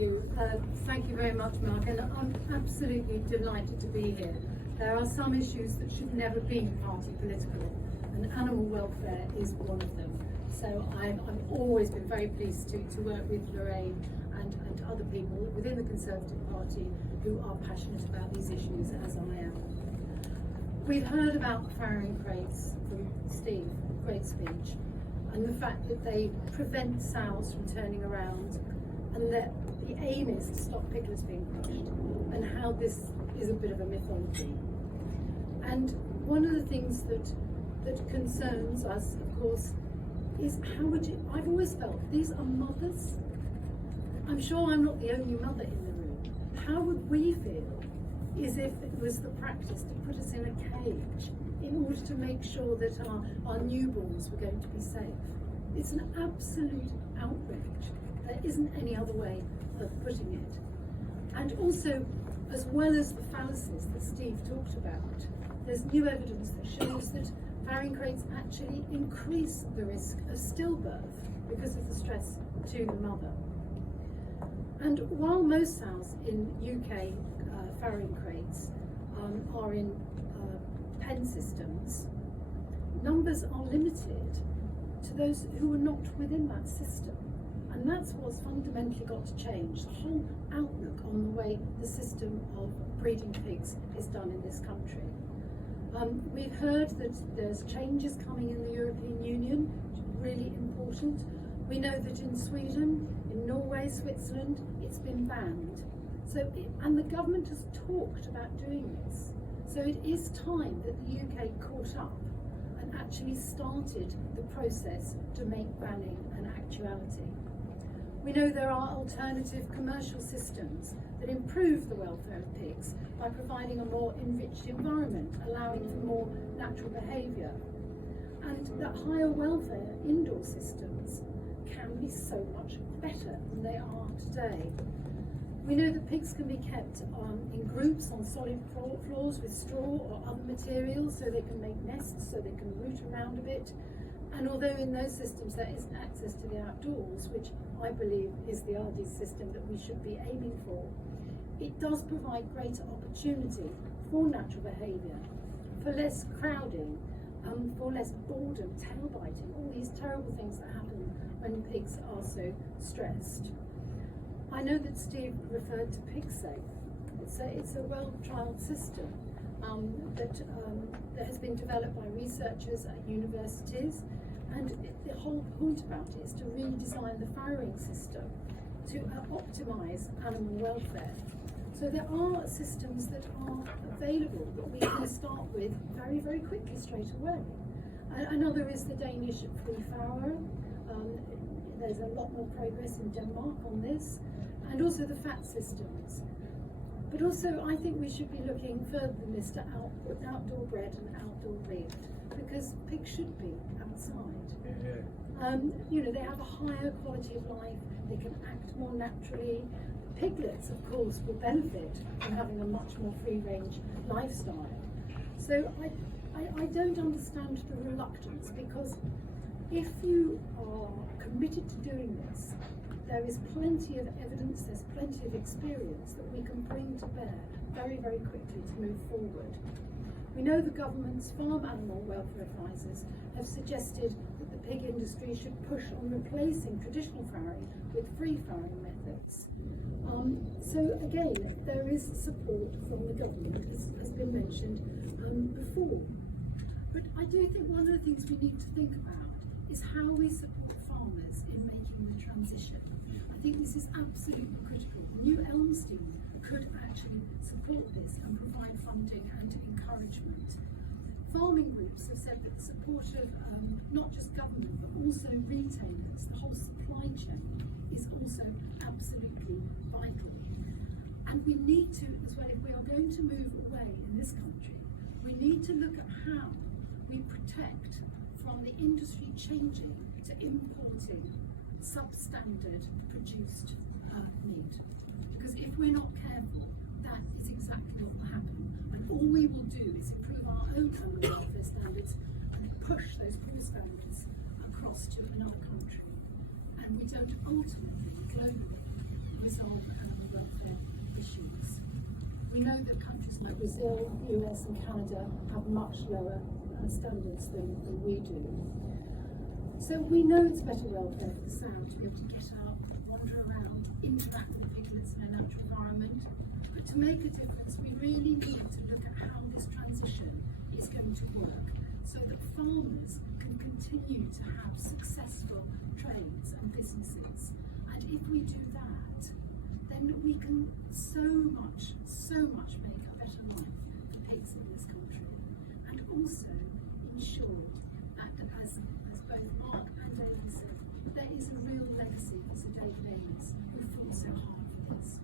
you. Thank you very much, Mark, and I'm absolutely delighted to be here. There are some issues that should never be party political, and animal welfare is one of them. So I've always been very pleased to work with Lorraine and other people within the Conservative Party who are passionate about these issues, as I am. We've heard about farrowing crates from Steve, great speech, and the fact that they prevent sows from turning around, and that the aim is to stop piglets being crushed, and how this is a bit of a mythology. And one of the things that concerns us, of course, is how would you, I've always felt these are mothers. I'm sure I'm not the only mother in the room. How would we feel as if it was the practice to put us in a cage in order to make sure that our newborns were going to be safe? It's an absolute outrage. There isn't any other way of putting it. And also, as well as the fallacies that Steve talked about, there's new evidence that shows that farrowing crates actually increase the risk of stillbirth because of the stress to the mother. And while most sows in UK farrowing crates are in pen systems, numbers are limited to those who are not within that system. And that's what's fundamentally got to change, the whole outlook on the way the system of breeding pigs is done in this country. We've heard that there's changes coming in the European Union, which is really important. We know that in Sweden, in Norway, Switzerland, it's been banned. And the government has talked about doing this. So it is time that the UK caught up and actually started the process to make banning an actuality. We know there are alternative commercial systems that improve the welfare of pigs by providing a more enriched environment, allowing for more natural behaviour. And that higher welfare indoor systems can be so much better than they are today. We know that pigs can be kept in groups on solid floors with straw or other materials so they can make nests, so they can root around a bit. And although in those systems there isn't access to the outdoors, which I believe is the ideal system that we should be aiming for, it does provide greater opportunity for natural behaviour, for less crowding, for less boredom, tail biting, all these terrible things that happen when pigs are so stressed. I know that Steve referred to PigSafe. It's a well-trialled system that has been developed by researchers at universities, and the whole point about it is to redesign the farrowing system to optimise animal welfare. So there are systems that are available that we can start with very, very quickly straight away. Another is the Danish free farrower. There's a lot more progress in Denmark on this, and also the fat systems. But also, I think we should be looking further than this to outdoor bred and outdoor lived, because pigs should be outside. You know, they have a higher quality of life, they can act more naturally. Piglets, of course, will benefit from having a much more free-range lifestyle. So I don't understand the reluctance, because if you are committed to doing this, there is plenty of evidence, there's plenty of experience that we can bring to bear very, very quickly to move forward. We know the government's farm animal welfare advisors have suggested that the pig industry should push on replacing traditional farrowing with free farrowing methods. So again, there is support from the government, as has been mentioned before. But I do think one of the things we need to think about is how we support farmers in making the transition. I think this is absolutely critical. The New Elm scheme could actually support this and provide funding and encouragement. Farming groups have said that the support of not just government but also retailers, the whole supply chain, is also absolutely vital. And we need to, as well, if we are going to move away in this country, we need to look at how we protect from the industry changing to importing substandard produced meat. Because if we're not careful, that is exactly what will happen. And all we will do is improve our own animal welfare standards and push those poor standards across to another country. And we don't ultimately, globally, resolve animal welfare issues. We know that countries like Brazil, US and Canada have much lower standards than we do. So we know it's better welfare for the sow to be able to get out, wander around, interact with piglets in a natural environment. But to make a difference, we really need to look at how this transition is going to work so that farmers can continue to have successful trades and businesses. And if we do that, then we can so much make a better life for pigs in this country. And also ensure that, as both Mark and David said, there is a real legacy for Sir David Amos, who fought so hard for this.